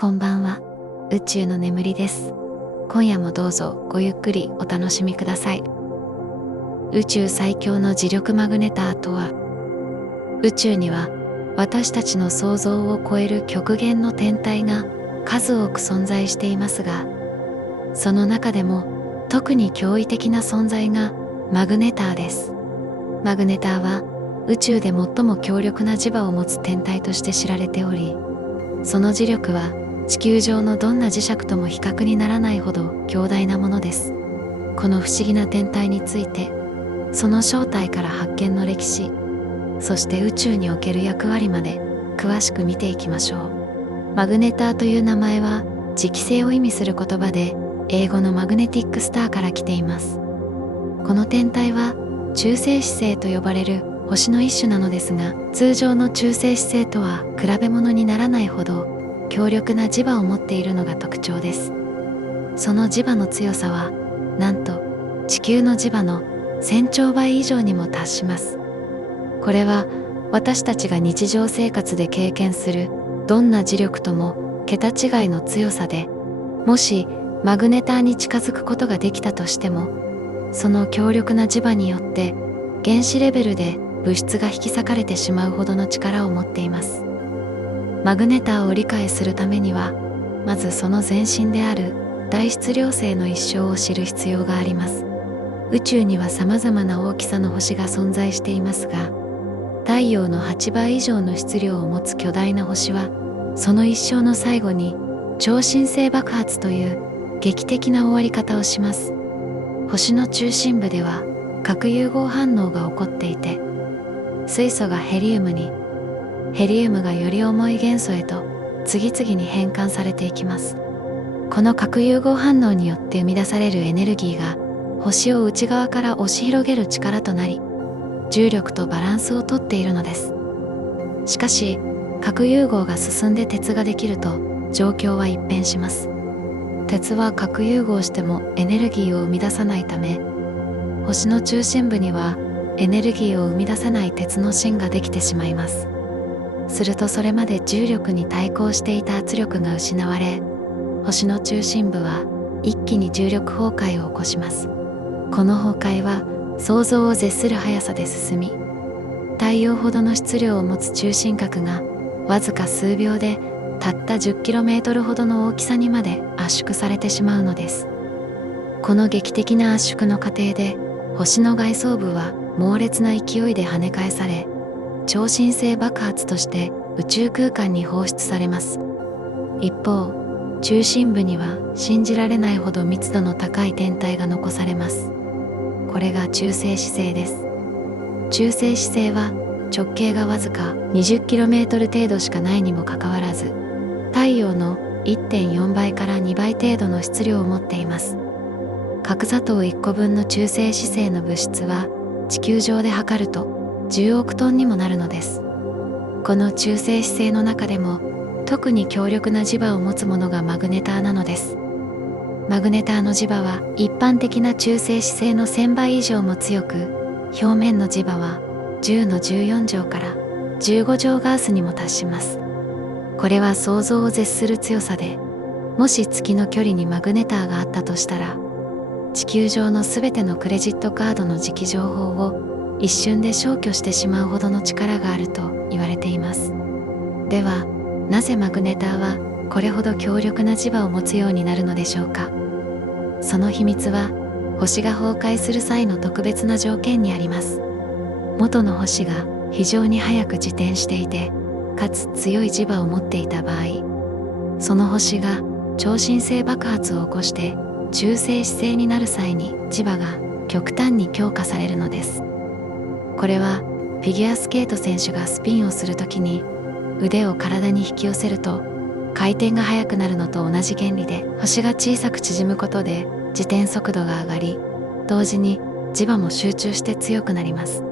こんばんは。宇宙の眠りです。今夜もどうぞごゆっくりお楽しみください。宇宙最強の磁力マグネターとは、宇宙には私たちの想像を超える極限の天体が数多く存在していますが、その中でも特に驚異的な存在がマグネターです。マグネターは宇宙で最も強力な磁場を持つ天体として知られており、その磁力は地球上のどんな磁石とも比較にならないほど強大なものです。この不思議な天体について、その正体から発見の歴史、そして宇宙における役割まで詳しく見ていきましょう。マグネターという名前は磁気性を意味する言葉で、英語のマグネティックスターから来ています。この天体は中性子星と呼ばれる星の一種なのですが、通常の中性子星とは比べ物にならないほど強力な磁場を持っているのが特徴です。その磁場の強さはなんと地球の磁場の1000兆倍以上にも達します。これは私たちが日常生活で経験するどんな磁力とも桁違いの強さで、もしマグネターに近づくことができたとしても、その強力な磁場によって原子レベルで物質が引き裂かれてしまうほどの力を持っています。マグネターを理解するためには、まずその前身である大質量星の一生を知る必要があります。宇宙には様々な大きさの星が存在していますが、太陽の8倍以上の質量を持つ巨大な星は、その一生の最後に超新星爆発という劇的な終わり方をします。星の中心部では核融合反応が起こっていて、水素がヘリウムに、ヘリウムがより重い元素へと次々に変換されていきます。この核融合反応によって生み出されるエネルギーが星を内側から押し広げる力となり、重力とバランスをとっているのです。しかし、核融合が進んで鉄ができると状況は一変します。鉄は核融合してもエネルギーを生み出さないため、星の中心部にはエネルギーを生み出せない鉄の芯ができてしまいます。するとそれまで重力に対抗していた圧力が失われ、星の中心部は一気に重力崩壊を起こします。この崩壊は想像を絶する速さで進み、太陽ほどの質量を持つ中心核がわずか数秒でたった 10km ほどの大きさにまで圧縮されてしまうのです。この劇的な圧縮の過程で、星の外層部は猛烈な勢いで跳ね返され、超新星爆発として宇宙空間に放出されます。一方、中心部には信じられないほど密度の高い天体が残されます。これが中性子星です。中性子星は直径がわずか 20km 程度しかないにもかかわらず、太陽の 1.4 倍から2倍程度の質量を持っています。核砂糖1個分の中性子星の物質は地球上で測ると10億トンにもなるのです。この中性子星の中でも特に強力な磁場を持つものがマグネターなのです。マグネターの磁場は一般的な中性子星の1000倍以上も強く、表面の磁場は10の14乗から15乗ガースにも達します。これは想像を絶する強さで、もし月の距離にマグネターがあったとしたら、地球上のすべてのクレジットカードの磁気情報を一瞬で消去してしまうほどの力があると言われています。では、なぜマグネターはこれほど強力な磁場を持つようになるのでしょうか。その秘密は、星が崩壊する際の特別な条件にあります。元の星が非常に速く自転していて、かつ強い磁場を持っていた場合、その星が超新星爆発を起こして中性子星になる際に磁場が極端に強化されるのです。これはフィギュアスケート選手がスピンをするときに腕を体に引き寄せると回転が速くなるのと同じ原理で、星が小さく縮むことで自転速度が上がり、同時に磁場も集中して強くなります。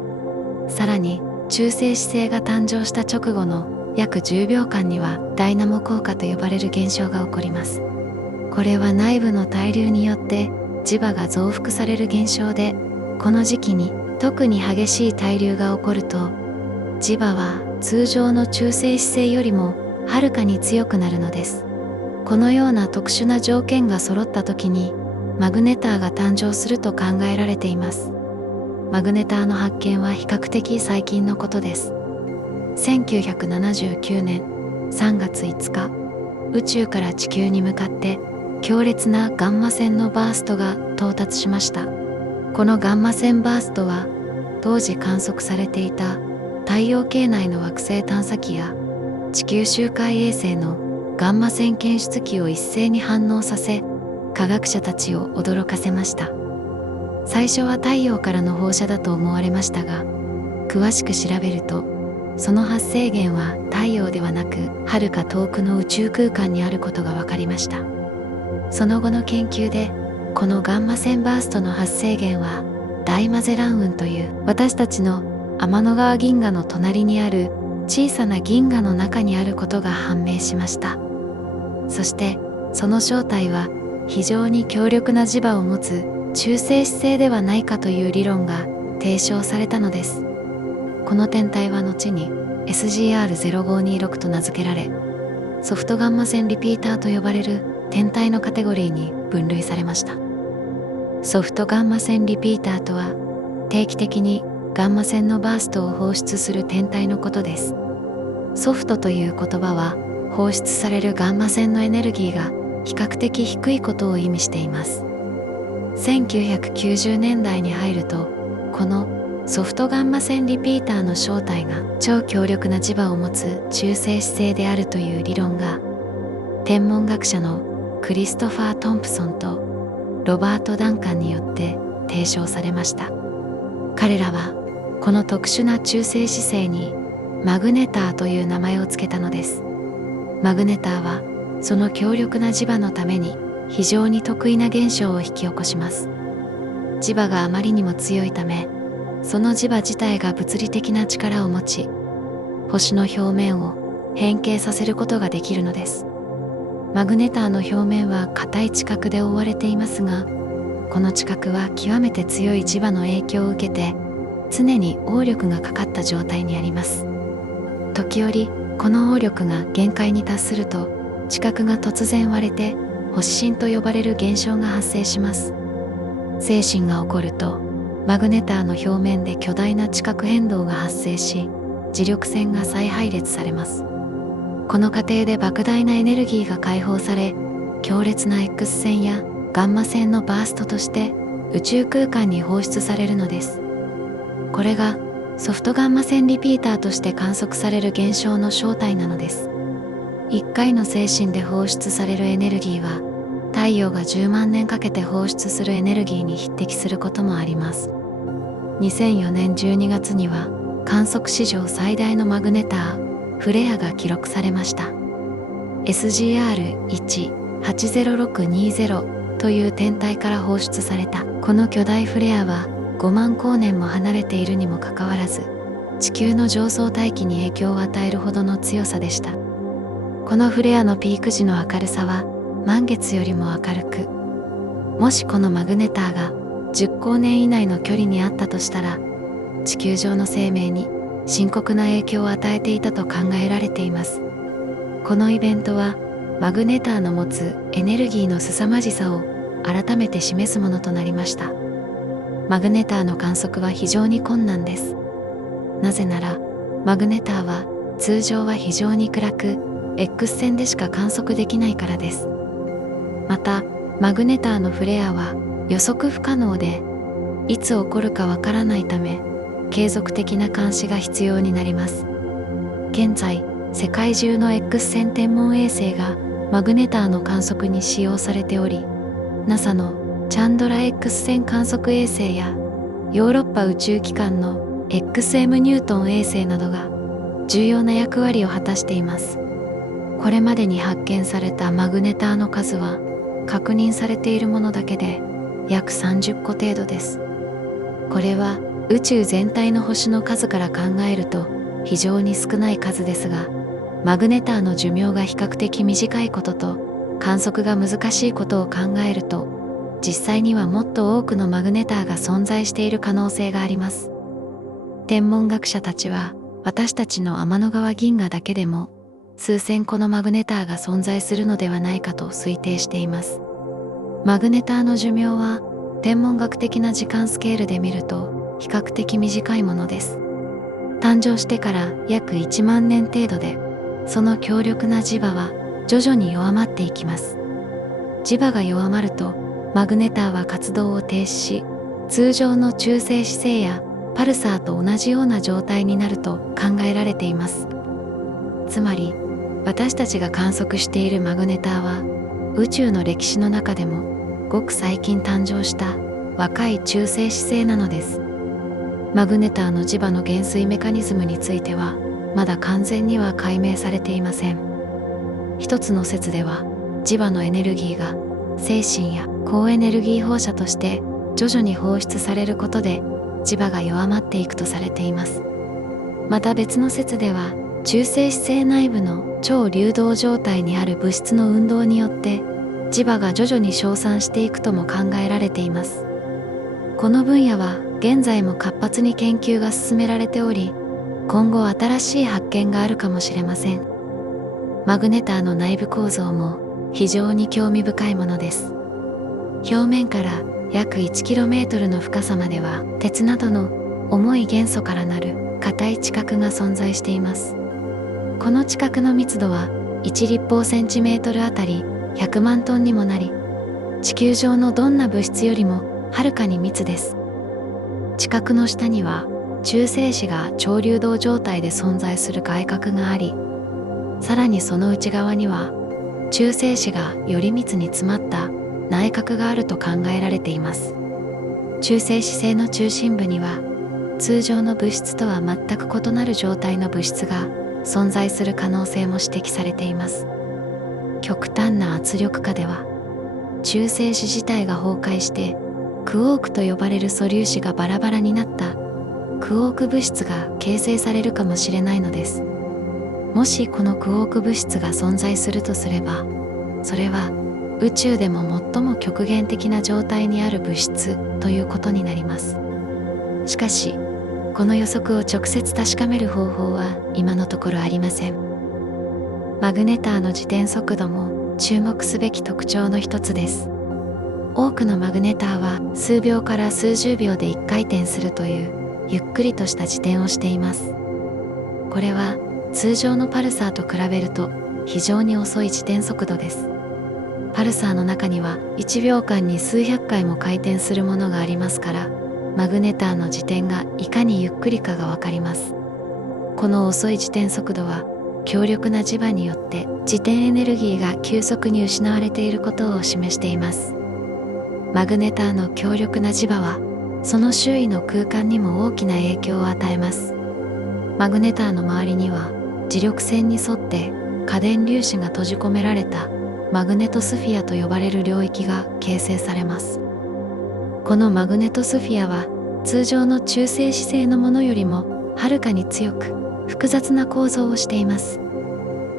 さらに中性子星が誕生した直後の約10秒間にはダイナモ効果と呼ばれる現象が起こります。これは内部の対流によって磁場が増幅される現象で、この時期に特に激しい対流が起こると、磁場は通常の中性子星よりもはるかに強くなるのです。このような特殊な条件が揃った時にマグネターが誕生すると考えられています。マグネターの発見は比較的最近のことです。1979年3月5日、宇宙から地球に向かって強烈なガンマ線のバーストが到達しました。このガンマ線バーストは当時観測されていた太陽系内の惑星探査機や地球周回衛星のガンマ線検出機を一斉に反応させ、科学者たちを驚かせました。最初は太陽からの放射だと思われましたが、詳しく調べるとその発生源は太陽ではなく遥か遠くの宇宙空間にあることが分かりました。その後の研究でこのガンマ線バーストの発生源は大マゼラン雲という私たちの天の川銀河の隣にある小さな銀河の中にあることが判明しました。そしてその正体は非常に強力な磁場を持つ中性子星ではないかという理論が提唱されたのです。この天体は後に SGR-0526 と名付けられ、ソフトガンマ線リピーターと呼ばれる天体のカテゴリーに分類されました。ソフトガンマ線リピーターとは定期的にガンマ線のバーストを放出する天体のことです。ソフトという言葉は放出されるガンマ線のエネルギーが比較的低いことを意味しています。1990年代に入ると、このソフトガンマ線リピーターの正体が超強力な磁場を持つ中性子星であるという理論が天文学者のクリストファー・トンプソンとロバート・ダンカンによって提唱されました。彼らはこの特殊な中性子星にマグネターという名前を付けたのです。マグネターはその強力な磁場のために非常に特異な現象を引き起こします。磁場があまりにも強いため、その磁場自体が物理的な力を持ち、星の表面を変形させることができるのです。マグネターの表面は硬い地殻で覆われていますが、この地殻は極めて強い磁場の影響を受けて常に応力がかかった状態にあります。時折この応力が限界に達すると地殻が突然割れて星震と呼ばれる現象が発生します。星震が起こるとマグネターの表面で巨大な地殻変動が発生し、磁力線が再配列されます。この過程で莫大なエネルギーが解放され、強烈な X 線やガンマ線のバーストとして宇宙空間に放出されるのです。これがソフトガンマ線リピーターとして観測される現象の正体なのです。1回の星震で放出されるエネルギーは太陽が10万年かけて放出するエネルギーに匹敵することもあります。2004年12月には観測史上最大のマグネターフレアが記録されました。 SGR-1-80620 という天体から放出されたこの巨大フレアは5万光年も離れているにもかかわらず、地球の上層大気に影響を与えるほどの強さでした。このフレアのピーク時の明るさは満月よりも明るく、もしこのマグネターが10光年以内の距離にあったとしたら、地球上の生命に深刻な影響を与えていたと考えられています。このイベントはマグネターの持つエネルギーの凄まじさを改めて示すものとなりました。マグネターの観測は非常に困難です。なぜならマグネターは通常は非常に暗く X 線でしか観測できないからです。またマグネターのフレアは予測不可能で、いつ起こるかわからないため継続的な監視が必要になります。現在世界中の X 線天文衛星がマグネターの観測に使用されており、 NASA のチャンドラ X 線観測衛星やヨーロッパ宇宙機関の XM ニュートン衛星などが重要な役割を果たしています。これまでに発見されたマグネターの数は確認されているものだけで約30個程度です。これは宇宙全体の星の数から考えると非常に少ない数ですが、マグネターの寿命が比較的短いことと観測が難しいことを考えると、実際にはもっと多くのマグネターが存在している可能性があります。天文学者たちは私たちの天の川銀河だけでも数千個のマグネターが存在するのではないかと推定しています。マグネターの寿命は天文学的な時間スケールで見ると比較的短いものです。誕生してから約1万年程度で、その強力な磁場は徐々に弱まっていきます。磁場が弱まるとマグネターは活動を停止し、通常の中性子星やパルサーと同じような状態になると考えられています。つまり私たちが観測しているマグネターは宇宙の歴史の中でもごく最近誕生した若い中性子星なのです。マグネターの磁場の減衰メカニズムについてはまだ完全には解明されていません。一つの説では磁場のエネルギーが精神や高エネルギー放射として徐々に放出されることで磁場が弱まっていくとされています。また別の説では中性子星内部の超流動状態にある物質の運動によって磁場が徐々に消散していくとも考えられています。この分野は現在も活発に研究が進められており、今後新しい発見があるかもしれません。マグネターの内部構造も非常に興味深いものです。表面から約 1km の深さまでは鉄などの重い元素からなる硬い地殻が存在しています。この地殻の密度は1立方センチメートルあたり100万トンにもなり、地球上のどんな物質よりもはるかに密です。地殻の下には中性子が超流動状態で存在する外核があり、さらにその内側には中性子がより密に詰まった内核があると考えられています。中性子星の中心部には通常の物質とは全く異なる状態の物質が存在する可能性も指摘されています。極端な圧力下では中性子自体が崩壊してクォークと呼ばれる素粒子がバラバラになったクォーク物質が形成されるかもしれないのです。もしこのクォーク物質が存在するとすれば、それは宇宙でも最も極限的な状態にある物質ということになります。しかしこの予測を直接確かめる方法は今のところありません。マグネターの自転速度も注目すべき特徴の一つです。多くのマグネターは数秒から数十秒で1回転するというゆっくりとした自転をしています。これは通常のパルサーと比べると非常に遅い自転速度です。パルサーの中には1秒間に数百回も回転するものがありますから、マグネターの自転がいかにゆっくりかがわかります。この遅い自転速度は強力な磁場によって自転エネルギーが急速に失われていることを示しています。マグネターの強力な磁場はその周囲の空間にも大きな影響を与えます。マグネターの周りには磁力線に沿って過電粒子が閉じ込められたマグネトスフィアと呼ばれる領域が形成されます。このマグネトスフィアは通常の中性子星のものよりもはるかに強く複雑な構造をしています。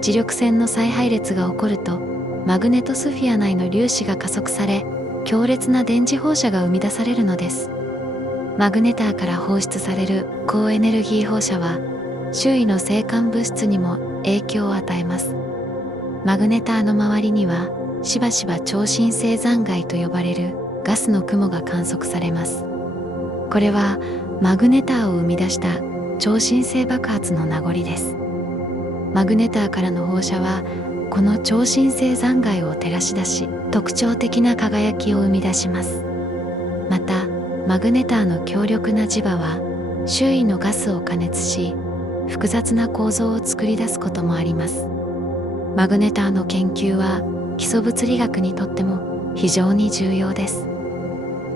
磁力線の再配列が起こるとマグネトスフィア内の粒子が加速され、強烈な電磁放射が生み出されるのです。マグネターから放出される高エネルギー放射は周囲の星間物質にも影響を与えます。マグネターの周りにはしばしば超新星残骸と呼ばれるガスの雲が観測されます。これはマグネターを生み出した超新星爆発の名残です。マグネターからの放射はこの超新星残骸を照らし出し、特徴的な輝きを生み出します。またマグネターの強力な磁場は周囲のガスを加熱し、複雑な構造を作り出すこともあります。マグネターの研究は基礎物理学にとっても非常に重要です。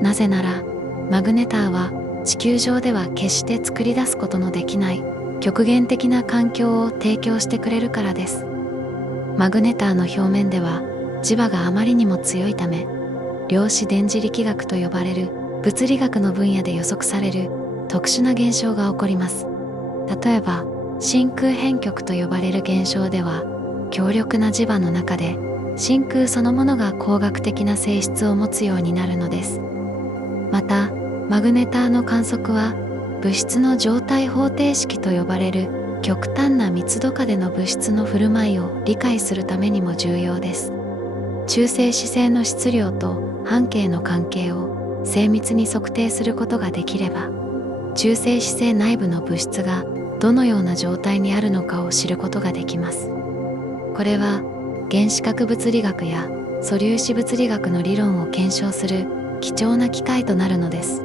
なぜならマグネターは地球上では決して作り出すことのできない極限的な環境を提供してくれるからです。マグネターの表面では磁場があまりにも強いため、量子電磁力学と呼ばれる物理学の分野で予測される特殊な現象が起こります。例えば真空変極と呼ばれる現象では、強力な磁場の中で真空そのものが光学的な性質を持つようになるのです。またマグネターの観測は物質の状態方程式と呼ばれる極端な密度下での物質の振る舞いを理解するためにも重要です。中性子星の質量と半径の関係を精密に測定することができれば、中性子星内部の物質がどのような状態にあるのかを知ることができます。これは原子核物理学や素粒子物理学の理論を検証する貴重な機会となるのです。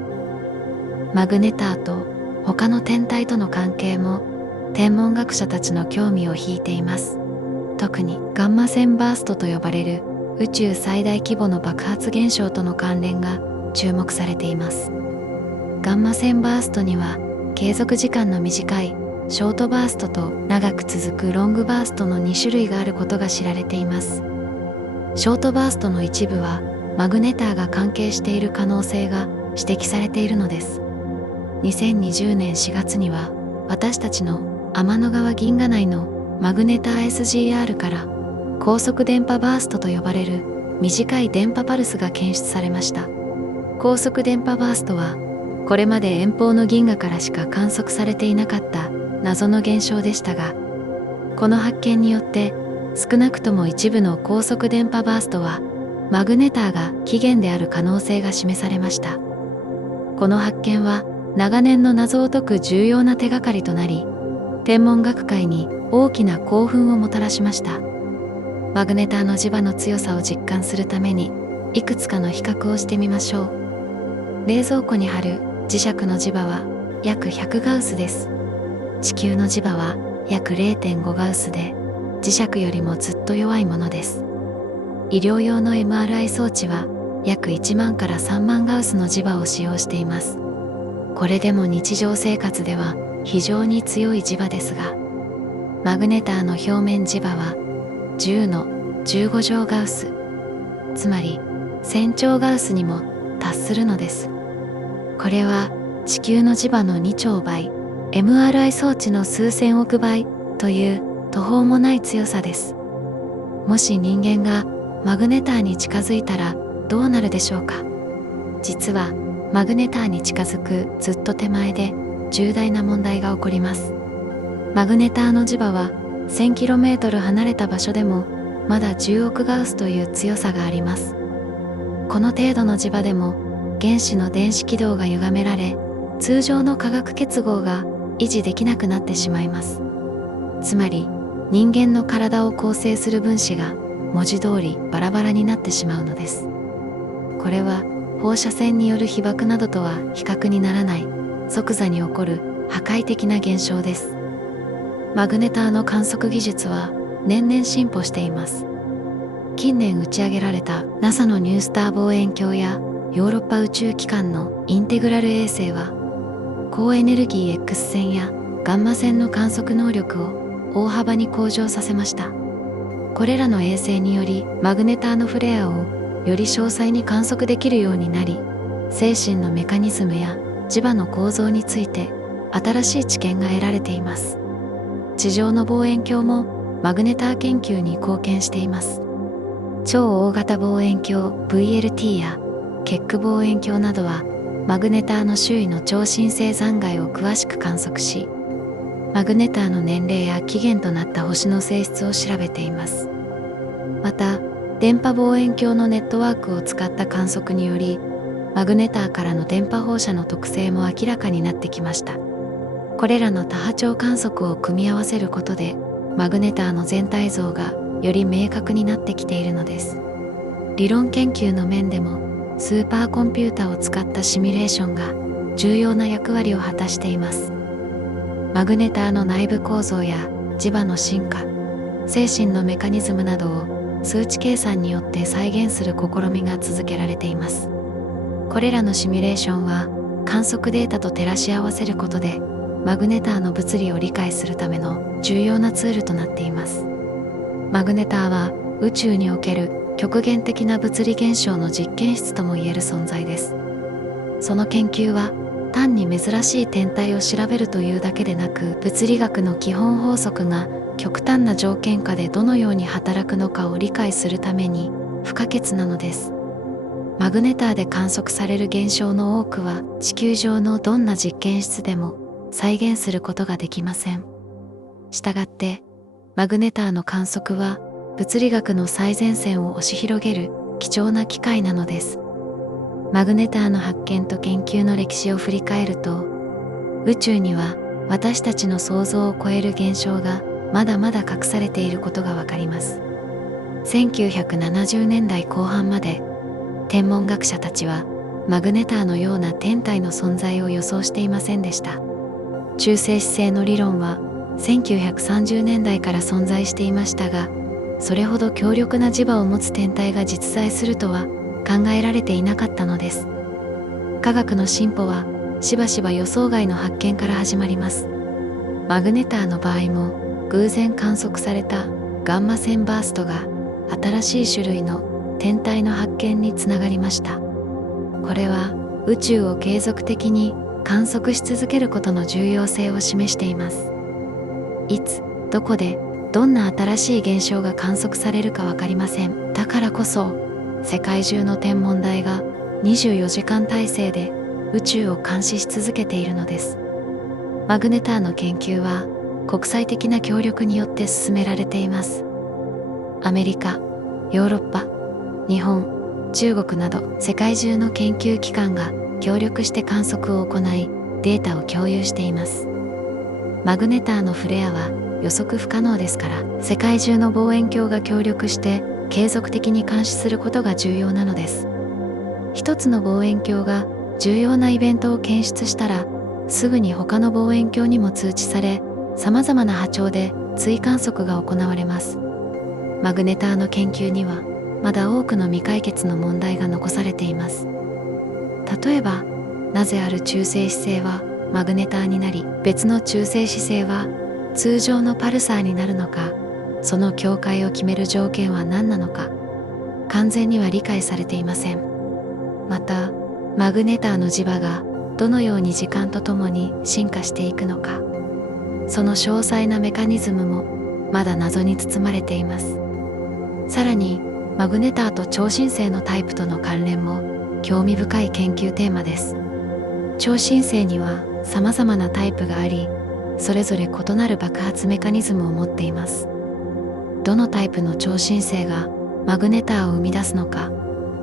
マグネターと他の天体との関係も天文学者たちの興味を引いています。特にガンマ線バーストと呼ばれる宇宙最大規模の爆発現象との関連が注目されています。ガンマ線バーストには継続時間の短いショートバーストと長く続くロングバーストの2種類があることが知られています。ショートバーストの一部はマグネターが関係している可能性が指摘されているのです。2020年4月には私たちの天の川銀河内のマグネター SGR から高速電波バーストと呼ばれる短い電波パルスが検出されました。高速電波バーストはこれまで遠方の銀河からしか観測されていなかった謎の現象でしたが、この発見によって少なくとも一部の高速電波バーストはマグネターが起源である可能性が示されました。この発見は長年の謎を解く重要な手がかりとなり、天文学界に大きな興奮をもたらしました。マグネターの磁場の強さを実感するためにいくつかの比較をしてみましょう。冷蔵庫に貼る磁石の磁場は約100ガウスです。地球の磁場は約 0.5 ガウスで磁石よりもずっと弱いものです。医療用の MRI 装置は約1万から3万ガウスの磁場を使用しています。これでも日常生活では非常に強い磁場ですが、マグネターの表面磁場は10の15乗ガウス、つまり1000兆ガウスにも達するのです。これは地球の磁場の2兆倍、MRI 装置の数千億倍という途方もない強さです。もし人間がマグネターに近づいたらどうなるでしょうか。実はマグネターに近づくずっと手前で重大な問題が起こります。マグネターの磁場は 1000km 離れた場所でもまだ10億ガウスという強さがあります。この程度の磁場でも原子の電子軌道が歪められ、通常の化学結合が維持できなくなってしまいます。つまり人間の体を構成する分子が文字通りバラバラになってしまうのです。これは放射線による被曝などとは比較にならない即座に起こる破壊的な現象です。マグネターの観測技術は年々進歩しています。近年打ち上げられた NASA のニュースター望遠鏡やヨーロッパ宇宙機関のインテグラル衛星は高エネルギー X 線やガンマ線の観測能力を大幅に向上させました。これらの衛星によりマグネターのフレアをより詳細に観測できるようになり、精神のメカニズムや磁場の構造について新しい知見が得られています。地上の望遠鏡もマグネター研究に貢献しています。超大型望遠鏡 VLT やケック望遠鏡などはマグネターの周囲の超新星残骸を詳しく観測し、マグネターの年齢や起源となった星の性質を調べています。また電波望遠鏡のネットワークを使った観測により、マグネターからの電波放射の特性も明らかになってきました。これらの多波長観測を組み合わせることで、マグネターの全体像がより明確になってきているのです。理論研究の面でも、スーパーコンピュータを使ったシミュレーションが重要な役割を果たしています。マグネターの内部構造や磁場の進化、精神のメカニズムなどを数値計算によって再現する試みが続けられています。これらのシミュレーションは観測データと照らし合わせることでマグネターの物理を理解するための重要なツールとなっています。マグネターは宇宙における極限的な物理現象の実験室ともいえる存在です。その研究は単に珍しい天体を調べるというだけでなく、物理学の基本法則が極端な条件下でどのように働くのかを理解するために不可欠なのです。マグネターで観測される現象の多くは地球上のどんな実験室でも再現することができません。したがって、マグネターの観測は物理学の最前線を押し広げる貴重な機会なのです。マグネターの発見と研究の歴史を振り返ると、宇宙には私たちの想像を超える現象がまだまだ隠されていることがわかります。1970年代後半まで天文学者たちはマグネターのような天体の存在を予想していませんでした。中性子星の理論は1930年代から存在していましたが、それほど強力な磁場を持つ天体が実在するとは考えられていなかったのです。科学の進歩はしばしば予想外の発見から始まります。マグネターの場合も偶然観測されたガンマ線バーストが新しい種類の天体の発見につながりました。これは宇宙を継続的に観測し続けることの重要性を示しています。いつ、どこで、どんな新しい現象が観測されるか分かりません。だからこそ、世界中の天文台が24時間体制で宇宙を監視し続けているのです。マグネターの研究は国際的な協力によって進められています。アメリカ、ヨーロッパ、日本、中国など世界中の研究機関が協力して観測を行い、データを共有しています。マグネターのフレアは予測不可能ですから、世界中の望遠鏡が協力して継続的に監視することが重要なのです。一つの望遠鏡が重要なイベントを検出したら、すぐに他の望遠鏡にも通知され、様々な波長で追観測が行われます。マグネターの研究にはまだ多くの未解決の問題が残されています。例えば、なぜある中性子星はマグネターになり、別の中性子星は通常のパルサーになるのか、その境界を決める条件は何なのか、完全には理解されていません。また、マグネターの磁場がどのように時間とともに進化していくのか、その詳細なメカニズムもまだ謎に包まれています。さらに、マグネターと超新星のタイプとの関連も興味深い研究テーマです。超新星には様々なタイプがあり、それぞれ異なる爆発メカニズムを持っています。どのタイプの超新星がマグネターを生み出すのか、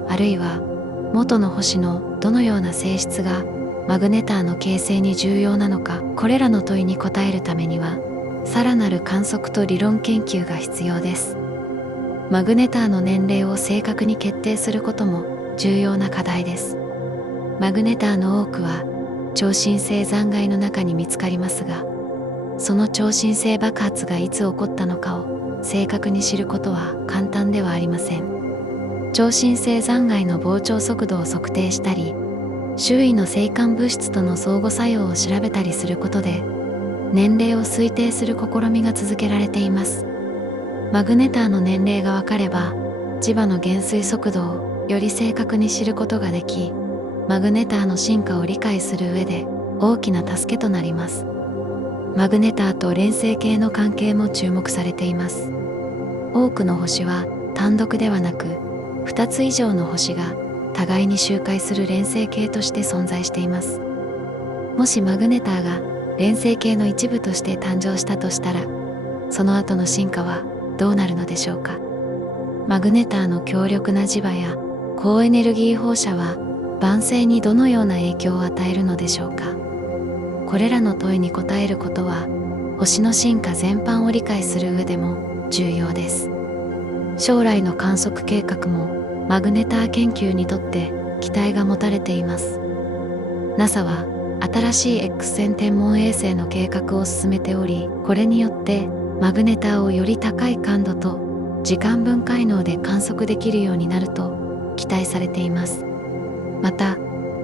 あるいは元の星のどのような性質がマグネターの形成に重要なのか、これらの問いに答えるためには、さらなる観測と理論研究が必要です。マグネターの年齢を正確に決定することも重要な課題です。マグネターの多くは超新星残骸の中に見つかりますが、その超新星爆発がいつ起こったのかを正確に知ることは簡単ではありません。超新星残骸の膨張速度を測定したり、周囲の星間物質との相互作用を調べたりすることで、年齢を推定する試みが続けられています。マグネターの年齢がわかれば、磁場の減衰速度をより正確に知ることができ、マグネターの進化を理解する上で大きな助けとなります。マグネターと連星系の関係も注目されています。多くの星は単独ではなく、2つ以上の星が互いに周回する連星系として存在しています。もしマグネターが連星系の一部として誕生したとしたら、その後の進化はどうなるのでしょうか。マグネターの強力な磁場や高エネルギー放射は晩星にどのような影響を与えるのでしょうか。これらの問いに答えることは、星の進化全般を理解する上でも重要です。将来の観測計画もマグネター研究にとって期待が持たれています。NASA は新しい X 線天文衛星の計画を進めており、これによってマグネターをより高い感度と時間分解能で観測できるようになると期待されています。また、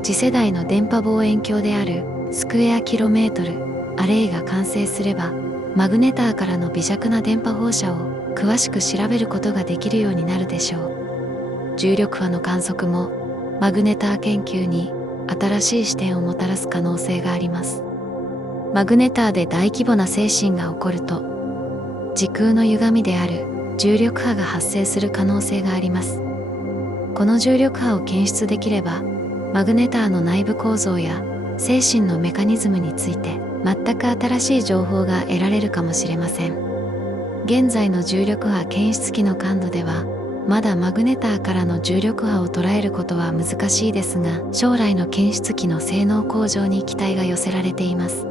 次世代の電波望遠鏡であるスクエアキロメートルアレイが完成すれば、マグネターからの微弱な電波放射を詳しく調べることができるようになるでしょう。重力波の観測もマグネター研究に新しい視点をもたらす可能性があります。マグネターで大規模な星震が起こると、時空の歪みである重力波が発生する可能性があります。この重力波を検出できれば、マグネターの内部構造や星震のメカニズムについて全く新しい情報が得られるかもしれません。現在の重力波検出器の感度ではまだマグネターからの重力波を捉えることは難しいですが、将来の検出器の性能向上に期待が寄せられています。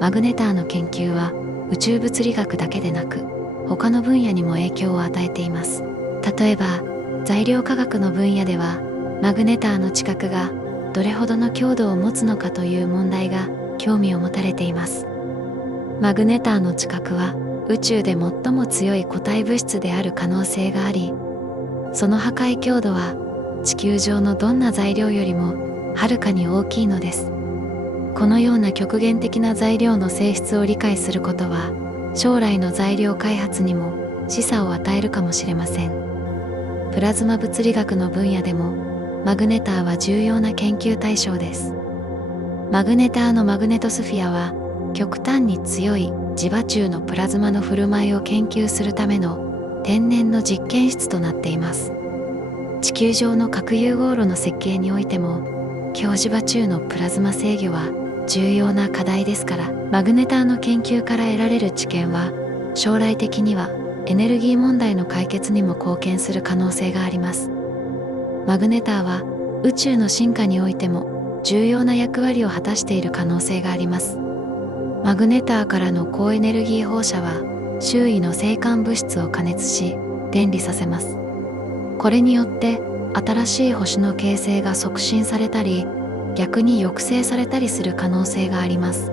マグネターの研究は宇宙物理学だけでなく他の分野にも影響を与えています。例えば材料科学の分野ではマグネターの地殻がどれほどの強度を持つのかという問題が興味を持たれています。マグネターの地殻は宇宙で最も強い固体物質である可能性があり、その破壊強度は地球上のどんな材料よりもはるかに大きいのです。このような極限的な材料の性質を理解することは将来の材料開発にも示唆を与えるかもしれません。プラズマ物理学の分野でもマグネターは重要な研究対象です。マグネターのマグネトスフィアは極端に強い磁場中のプラズマの振る舞いを研究するための天然の実験室となっています。地球上の核融合炉の設計においても強磁場中のプラズマ制御は重要な課題ですから、マグネターの研究から得られる知見は将来的にはエネルギー問題の解決にも貢献する可能性があります。マグネターは宇宙の進化においても重要な役割を果たしている可能性があります。マグネターからの高エネルギー放射は周囲の星間物質を加熱し電離させます。これによって新しい星の形成が促進されたり逆に抑制されたりする可能性があります。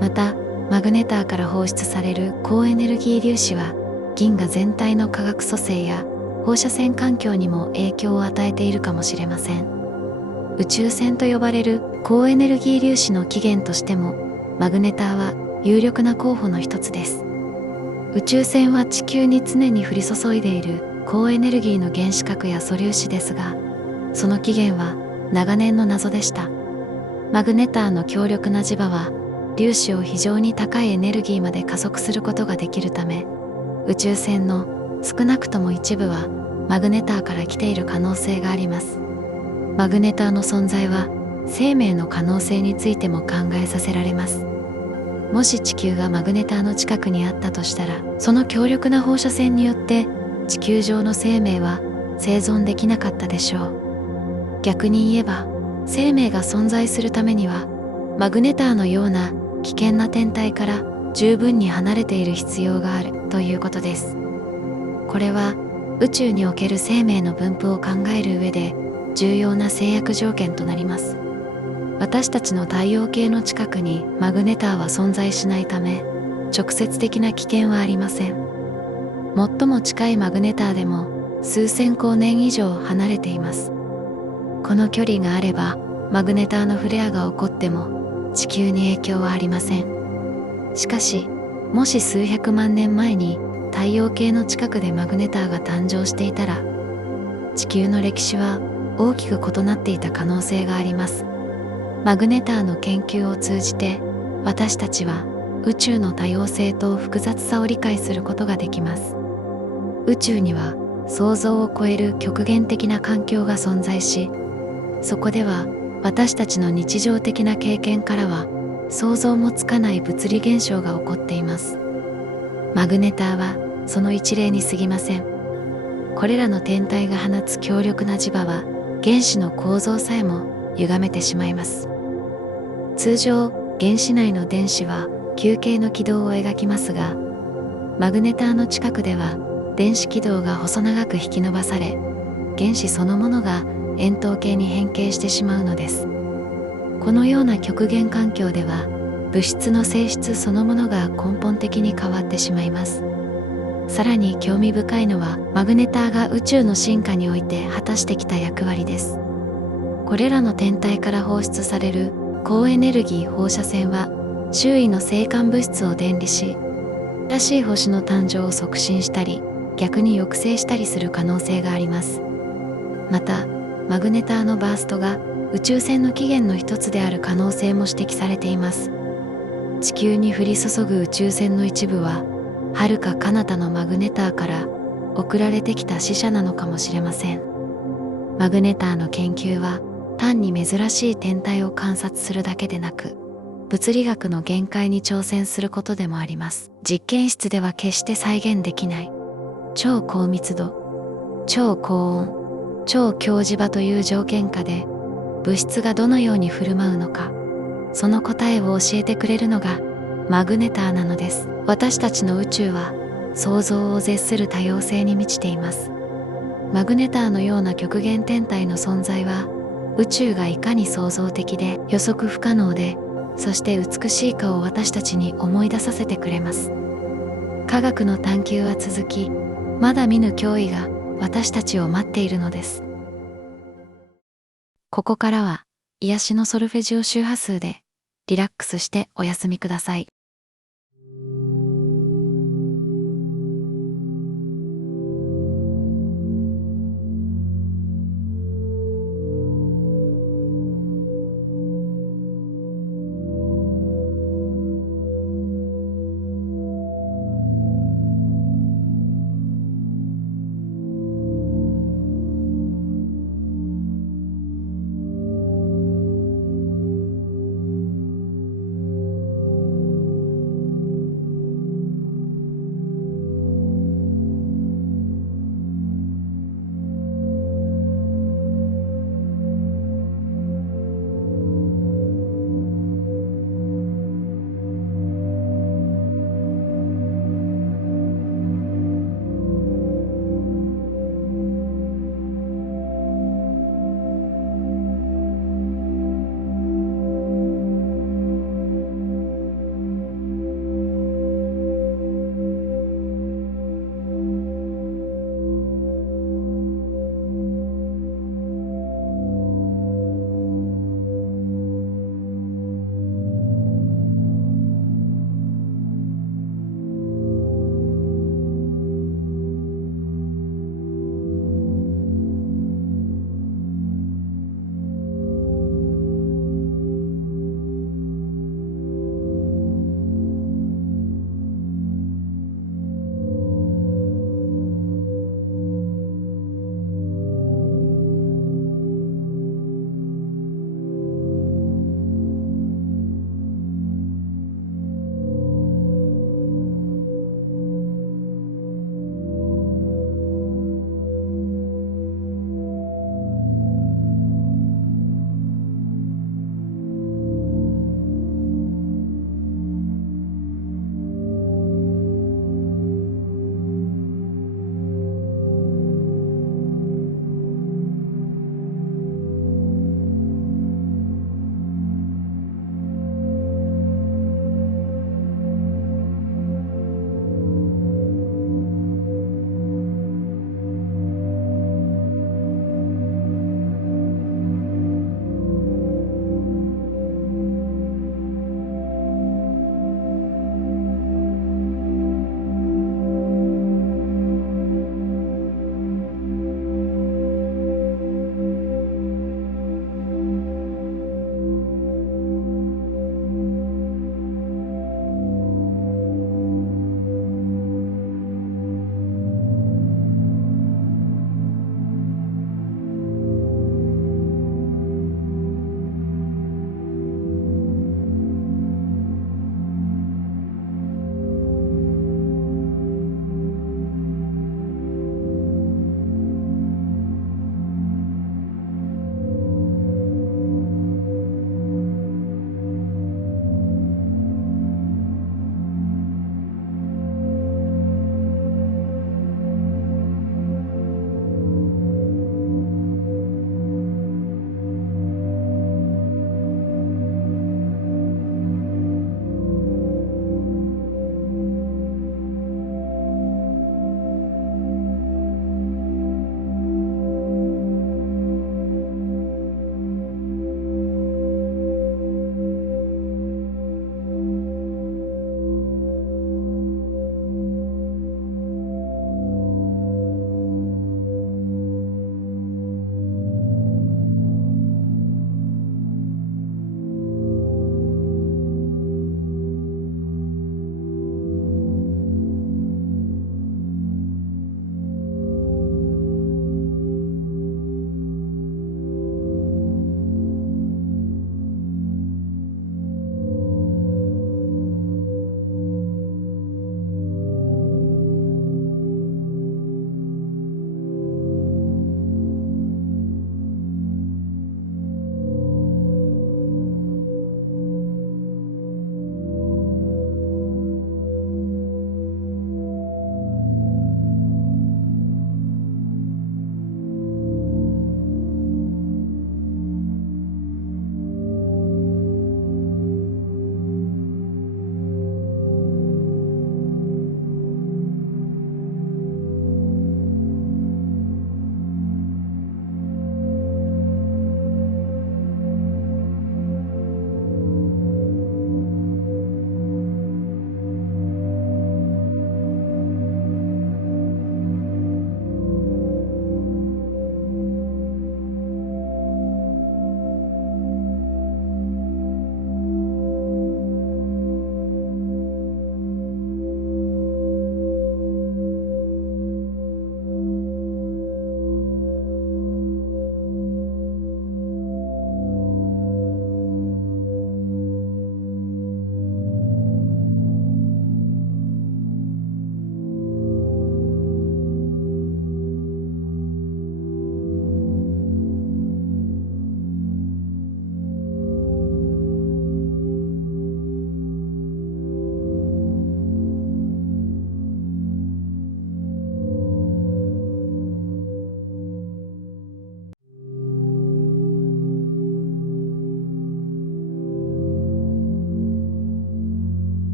またマグネターから放出される高エネルギー粒子は銀河全体の化学組成や放射線環境にも影響を与えているかもしれません。宇宙線と呼ばれる高エネルギー粒子の起源としてもマグネターは有力な候補の一つです。宇宙線は地球に常に降り注いでいる高エネルギーの原子核や素粒子ですが、その起源は長年の謎でした。マグネターの強力な磁場は粒子を非常に高いエネルギーまで加速することができるため、宇宙船の少なくとも一部はマグネターから来ている可能性があります。マグネターの存在は生命の可能性についても考えさせられます。もし地球がマグネターの近くにあったとしたら、その強力な放射線によって地球上の生命は生存できなかったでしょう。逆に言えば、生命が存在するためにはマグネターのような危険な天体から十分に離れている必要があるということです。これは宇宙における生命の分布を考える上で重要な制約条件となります。私たちの太陽系の近くにマグネターは存在しないため、直接的な危険はありません。最も近いマグネターでも数千光年以上離れています。この距離があればマグネターのフレアが起こっても地球に影響はありません。しかし、もし数百万年前に太陽系の近くでマグネターが誕生していたら、地球の歴史は大きく異なっていた可能性があります。マグネターの研究を通じて私たちは宇宙の多様性と複雑さを理解することができます。宇宙には想像を超える極限的な環境が存在し、そこでは私たちの日常的な経験からは想像もつかない物理現象が起こっています。マグネターはその一例に過ぎません。これらの天体が放つ強力な磁場は原子の構造さえも歪めてしまいます。通常原子内の電子は球形の軌道を描きますが、マグネターの近くでは電子軌道が細長く引き伸ばされ、原子そのものが円筒形に変形してしまうのです。このような極限環境では物質の性質そのものが根本的に変わってしまいます。さらに興味深いのはマグネターが宇宙の進化において果たしてきた役割です。これらの天体から放出される高エネルギー放射線は周囲の星間物質を電離し、新しい星の誕生を促進したり逆に抑制したりする可能性があります。またマグネターのバーストが宇宙線の起源の一つである可能性も指摘されています。地球に降り注ぐ宇宙線の一部は遥か彼方のマグネターから送られてきた使者なのかもしれません。マグネターの研究は単に珍しい天体を観察するだけでなく、物理学の限界に挑戦することでもあります。実験室では決して再現できない超高密度、超高温、超強磁場という条件下で物質がどのように振る舞うのか、その答えを教えてくれるのがマグネターなのです。私たちの宇宙は想像を絶する多様性に満ちています。マグネターのような極限天体の存在は、宇宙がいかに創造的で予測不可能で、そして美しいかを私たちに思い出させてくれます。科学の探求は続き、まだ見ぬ脅威が私たちを待っているのです。ここからは癒しのソルフェジオ周波数でリラックスしてお休みください。